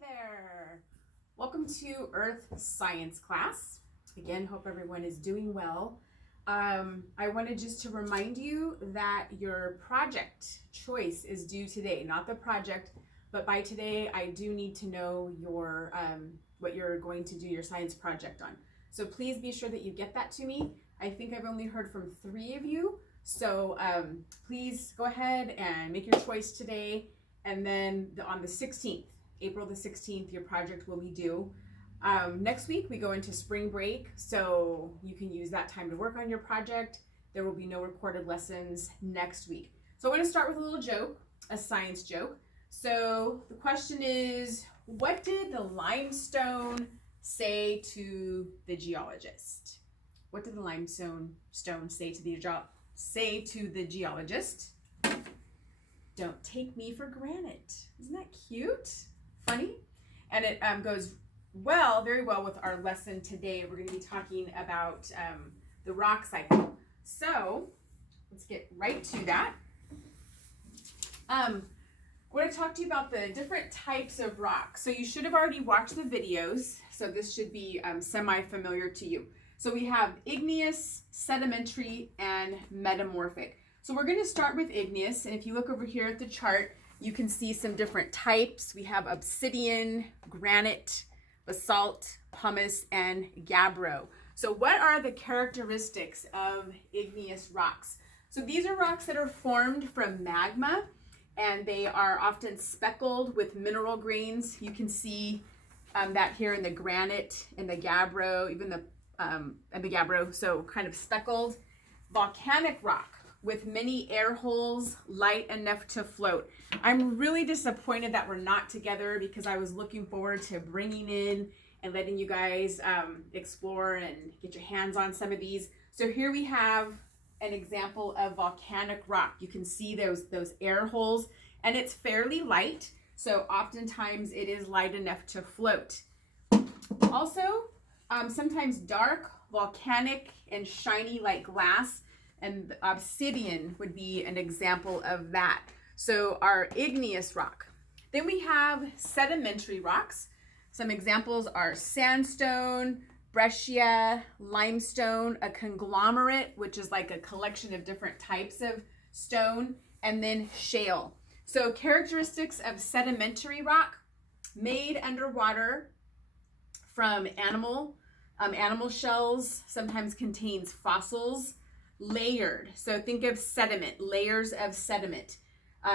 there. Welcome to Earth Science class. Again, hope everyone is doing well. I wanted just to remind you that your project choice is due today, not the project, but by today I do need to know your what you're going to do your science project on. So please be sure that you get that to me. I think I've only heard from 3 of you. So please go ahead and make your choice today. And then on the 16th, April the 16th, your project will be due. Next week, we go into spring break, so you can use that time to work on your project. There will be no recorded lessons next week. So I want to start with a little joke, a science joke. So the question is, what did the limestone say to the geologist? What did the limestone say to the geologist? Don't take me for granted. Isn't that cute? Funny? And it goes very well with our lesson today. We're going to be talking about the rock cycle. So let's get right to that. I want to talk to you about the different types of rock. So you should have already watched the videos. So this should be semi-familiar to you. So we have igneous, sedimentary, and metamorphic. So we're going to start with igneous. And if you look over here at the chart, you can see some different types. We have obsidian, granite, basalt, pumice, and gabbro. So what are the characteristics of igneous rocks? So these are rocks that are formed from magma, and they are often speckled with mineral grains. You can see that here in the granite and the gabbro, even the gabbro, so kind of speckled. Volcanic rock with many air holes, light enough to float. I'm really disappointed that we're not together because I was looking forward to bringing in and letting you guys explore and get your hands on some of these. So here we have an example of volcanic rock. You can see those air holes, and it's fairly light. So oftentimes it is light enough to float. Also, sometimes dark, volcanic, and shiny like glass, and obsidian would be an example of that. So our igneous rock. Then we have sedimentary rocks. Some examples are sandstone, breccia, limestone, a conglomerate, which is like a collection of different types of stone, and then shale. So characteristics of sedimentary rock: made underwater from animal shells, sometimes contains fossils. Layered, so think of sediment, layers of sediment,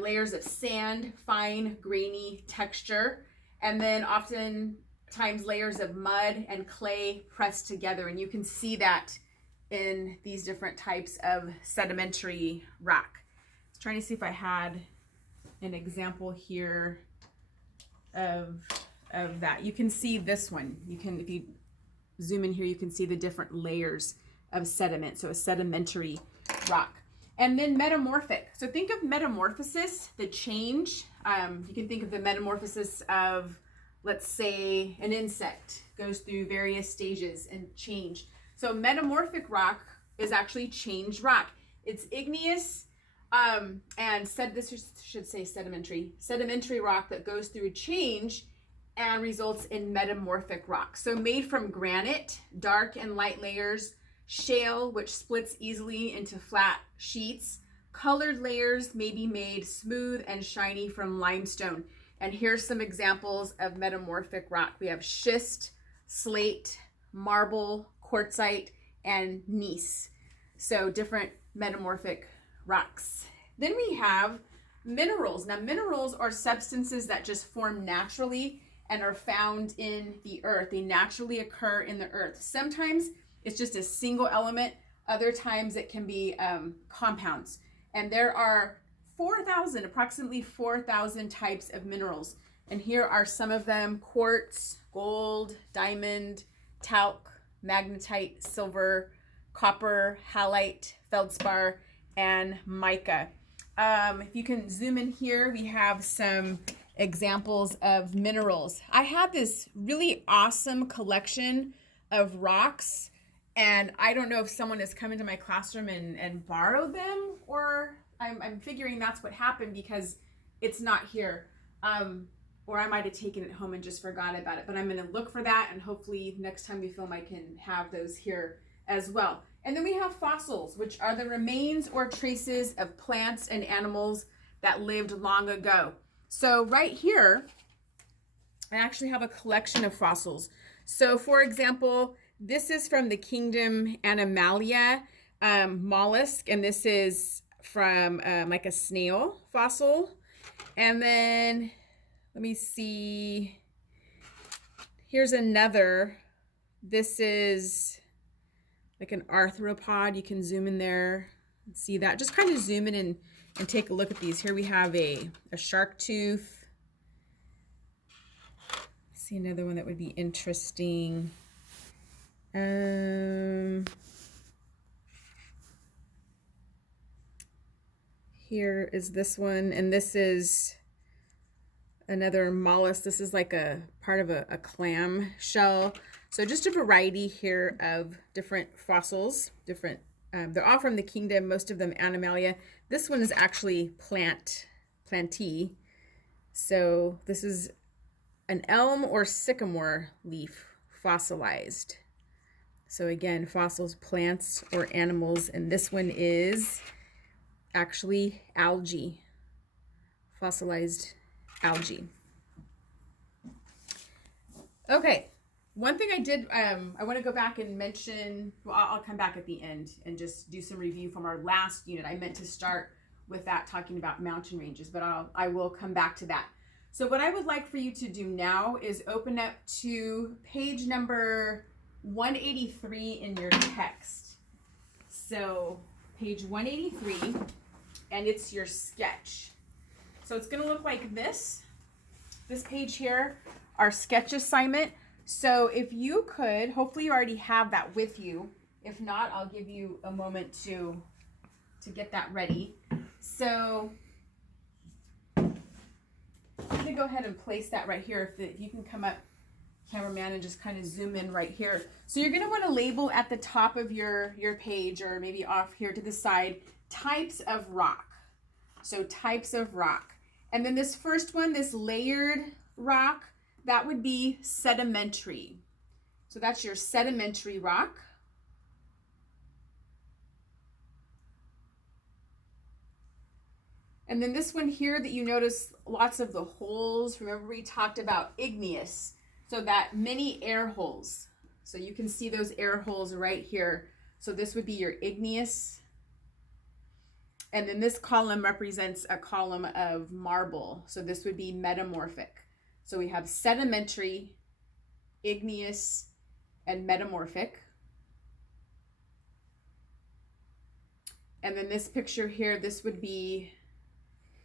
layers of sand, fine grainy texture, and then oftentimes layers of mud and clay pressed together. And you can see that in these different types of sedimentary rock. I was trying to see if I had an example here of that. You can see this one. If you zoom in here, you can see the different layers of sediment, so a sedimentary rock. And then metamorphic. So think of metamorphosis, the change. You can think of the metamorphosis of, let's say, an insect goes through various stages and change. So metamorphic rock is actually changed rock. It's igneous, this should say sedimentary rock that goes through change and results in metamorphic rock. So made from granite, dark and light layers, shale, which splits easily into flat sheets. Colored layers may be made smooth and shiny from limestone. And here's some examples of metamorphic rock. We have schist, slate, marble, quartzite, and gneiss. So different metamorphic rocks. Then we have minerals. Now minerals are substances that just form naturally and are found in the earth. They naturally occur in the earth. Sometimes it's just a single element. Other times it can be compounds. And there are approximately 4,000 types of minerals. And here are some of them: quartz, gold, diamond, talc, magnetite, silver, copper, halite, feldspar, and mica. If you can zoom in here, we have some examples of minerals. I have this really awesome collection of rocks, and I don't know if someone has come into my classroom and borrowed them, or I'm figuring that's what happened because it's not here. or I might have taken it home and just forgot about it. But I'm going to look for that, and hopefully next time we film I can have those here as well. And then we have fossils, which are the remains or traces of plants and animals that lived long ago. So right here, I actually have a collection of fossils. So for example, this is from the kingdom Animalia mollusk, and this is from like a snail fossil. And then let me see, here's another. This is like an arthropod. You can zoom in there and see that. Just kind of zoom in and take a look at these. Here we have a shark tooth. See another one that would be interesting. Here is this one, and this is another mollusk. This is like a part of a clam shell. So just a variety here of different fossils, different, they're all from the kingdom, most of them Animalia. This one is actually plantee. So this is an elm or sycamore leaf fossilized. So again, fossils, plants or animals, and this one is actually algae, fossilized algae. Okay, one thing I did, I want to go back and mention, well, I'll come back at the end and just do some review from our last unit. I meant to start with that, talking about mountain ranges, but I will come back to that. So what I would like for you to do now is open up to page number 183 in your text. So page 183, and it's your sketch. So it's going to look like this page here, our sketch assignment. So if you could, hopefully you already have that with you. If not, I'll give you a moment to get that ready. So I'm going to go ahead and place that right here. If you can come up, cameraman, and just kind of zoom in right here. So you're going to want to label at the top of your page, or maybe off here to the side, types of rock. So types of rock. And then this first one, this layered rock, that would be sedimentary. So that's your sedimentary rock. And then this one here that you notice lots of the holes, remember we talked about igneous, so that many air holes. So you can see those air holes right here. So this would be your igneous. And then this column represents a column of marble. So this would be metamorphic. So we have sedimentary, igneous, and metamorphic. And then this picture here, this would be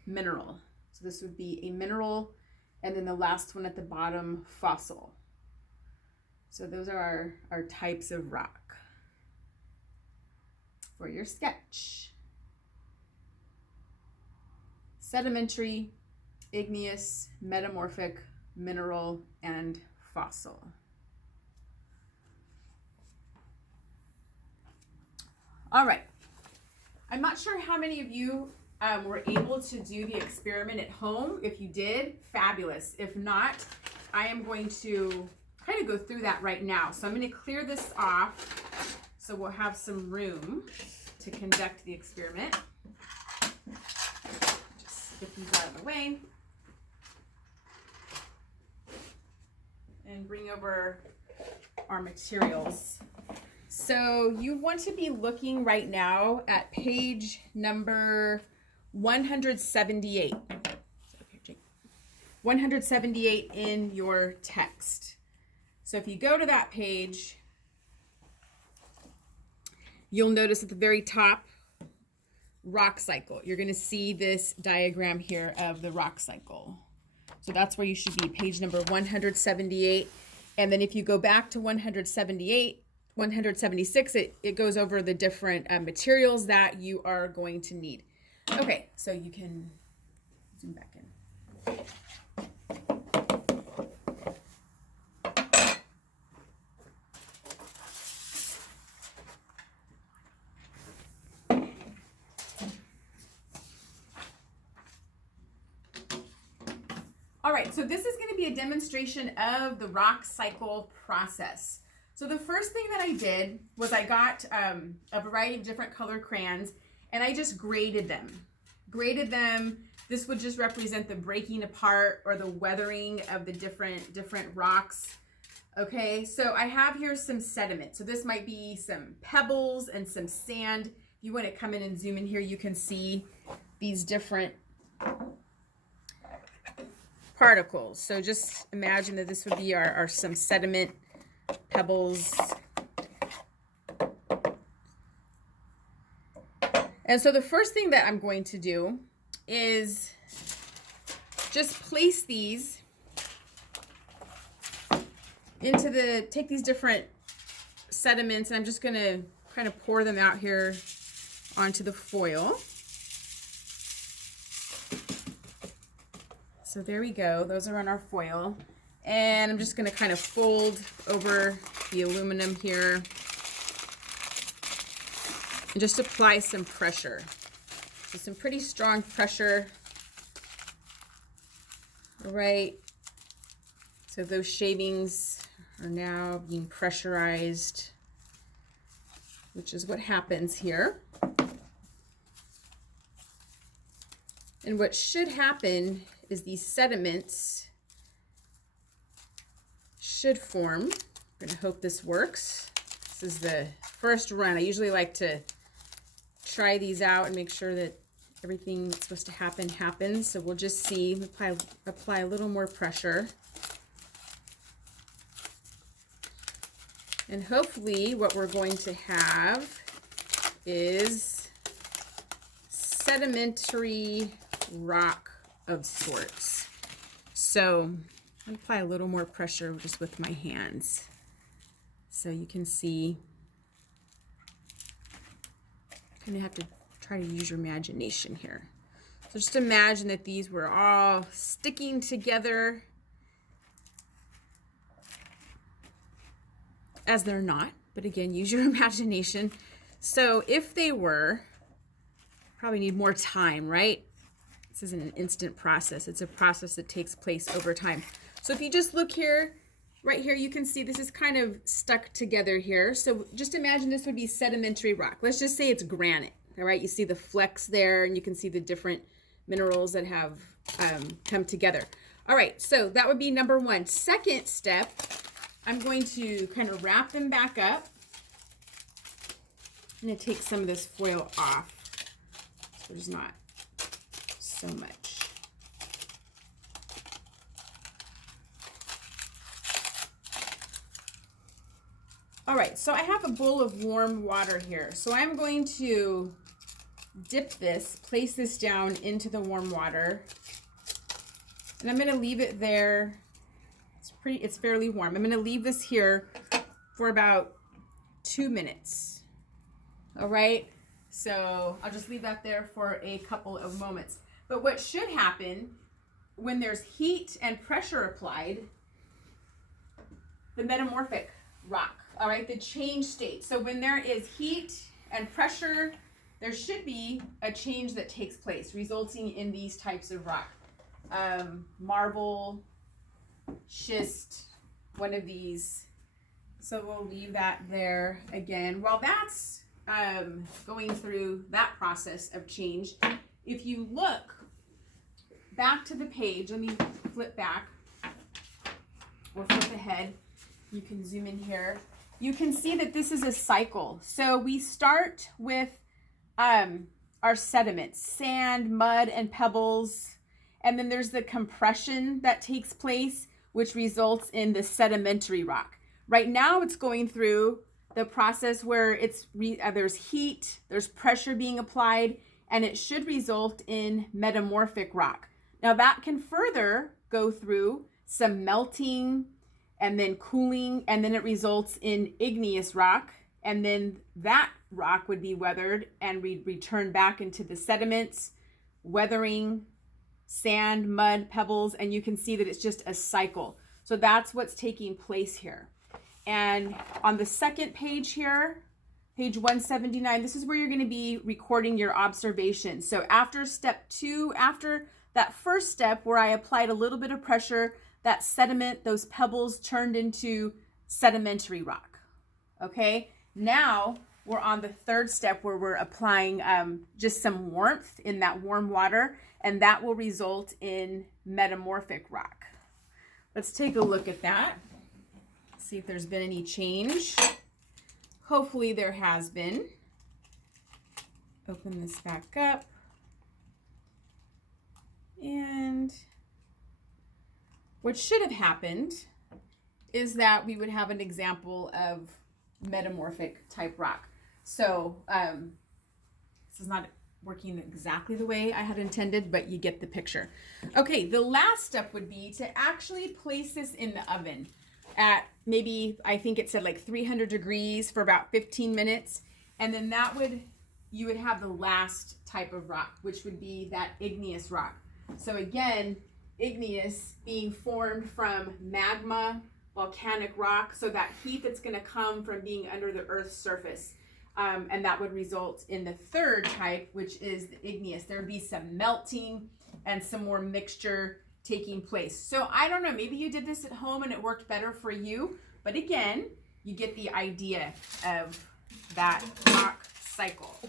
mineral. So this would be a mineral, and then the last one at the bottom, fossil. So those are our types of rock for your sketch. Sedimentary, igneous, metamorphic, mineral, and fossil. All right. I'm not sure how many of you were able to do the experiment at home. If you did, fabulous. If not, I am going to kind of go through that right now. So I'm going to clear this off so we'll have some room to conduct the experiment. Just get these out of the way. And bring over our materials. So you want to be looking right now at page number 178. 178 in your text. So if you go to that page, you'll notice at the very top, rock cycle. You're going to see this diagram here of the rock cycle. So that's where you should be, page number 178. And then if you go back to 178, 176, it goes over the different materials that you are going to need. Okay, so you can zoom back in. All right, so this is going to be a demonstration of the rock cycle process. So the first thing that I did was I got a variety of different color crayons and I just graded them. This would just represent the breaking apart or the weathering of the different rocks. Okay, so I have here some sediment. So this might be some pebbles and some sand. If you want to come in and zoom in here, you can see these different particles. So just imagine that this would be our some sediment, pebbles. And so the first thing that I'm going to do is just place these into take these different sediments, and I'm just going to kind of pour them out here onto the foil. So there we go. Those are on our foil. And I'm just going to kind of fold over the aluminum here and just apply some pressure. So some pretty strong pressure. All right. So those shavings are now being pressurized, which is what happens here. And what should happen is these sediments should form. I'm going to hope this works. This is the first run. I usually like to try these out and make sure that everything that's supposed to happen happens. So we'll just see. Apply a little more pressure. And hopefully what we're going to have is sedimentary rock of sorts. So I'm going to apply a little more pressure just with my hands. So you can see, you're going to have to try to use your imagination here. So just imagine that these were all sticking together, as they're not, but again, use your imagination. So if they were, probably need more time, right? This isn't an instant process. It's a process that takes place over time. So if you just look here, right here, you can see this is kind of stuck together here. So just imagine this would be sedimentary rock. Let's just say it's granite, all right? You see the flecks there, and you can see the different minerals that have come together. All right, so that would be number one. Second step, I'm going to kind of wrap them back up. I'm going to take some of this foil off so there's not so much. All right, so I have a bowl of warm water here. So I'm going to dip this, place this down into the warm water, and I'm going to leave it there. It's fairly warm. I'm going to leave this here for about 2 minutes. All right, so I'll just leave that there for a couple of moments. But what should happen when there's heat and pressure applied, the metamorphic rock, all right, the change state. So when there is heat and pressure, there should be a change that takes place, resulting in these types of rock. Marble, schist, one of these. So we'll leave that there again. While that's going through that process of change, if you look back to the page, let me flip back or flip ahead. You can zoom in here. You can see that this is a cycle. So we start with our sediments, sand, mud, and pebbles. And then there's the compression that takes place, which results in the sedimentary rock. Right now it's going through the process where there's heat, there's pressure being applied, and it should result in metamorphic rock. Now that can further go through some melting and then cooling, and then it results in igneous rock, and then that rock would be weathered and return back into the sediments, weathering, sand, mud, pebbles, and you can see that it's just a cycle. So that's what's taking place here. And on the second page here, page 179, this is where you're going to be recording your observations. So after step 2, after that first step where I applied a little bit of pressure, that sediment, those pebbles turned into sedimentary rock. Okay, now we're on the third step where we're applying just some warmth in that warm water, and that will result in metamorphic rock. Let's take a look at that. See if there's been any change. Hopefully there has been. Open this back up. And what should have happened is that we would have an example of metamorphic type rock. So this is not working exactly the way I had intended, but you get the picture. Okay, the last step would be to actually place this in the oven at maybe, I think it said like 300 degrees for about 15 minutes. And then you would have the last type of rock, which would be that igneous rock. So again, igneous being formed from magma, volcanic rock, so that heat that's going to come from being under the Earth's surface. And that would result in the third type, which is the igneous. There would be some melting and some more mixture taking place. So I don't know, maybe you did this at home and it worked better for you. But again, you get the idea of that rock cycle.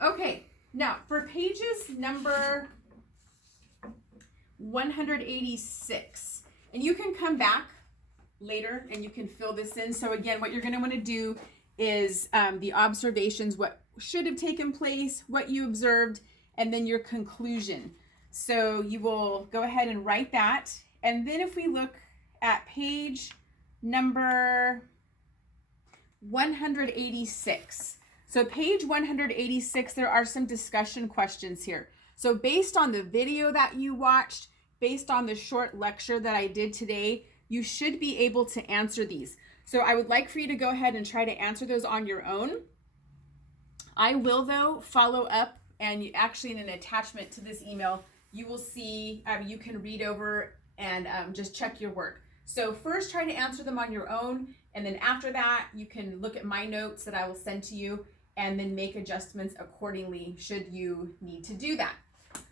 Okay, now for pages number 186, and you can come back later and you can fill this in. So again, what you're going to want to do is the observations, what should have taken place, what you observed, and then your conclusion. So you will go ahead and write that. And then if we look at page number 186. So page 186, there are some discussion questions here. So based on the video that you watched, based on the short lecture that I did today, you should be able to answer these. So I would like for you to go ahead and try to answer those on your own. I will, though, follow up, and actually in an attachment to this email, you will see, you can read over and just check your work. So first try to answer them on your own, and then after that, you can look at my notes that I will send to you and then make adjustments accordingly should you need to do that.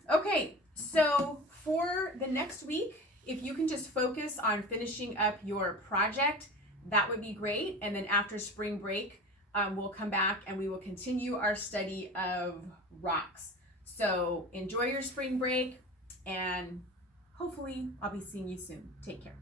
Okay, so for the next week, if you can just focus on finishing up your project, that would be great. And then after spring break, we'll come back and we will continue our study of rocks. So enjoy your spring break, and hopefully I'll be seeing you soon. Take care.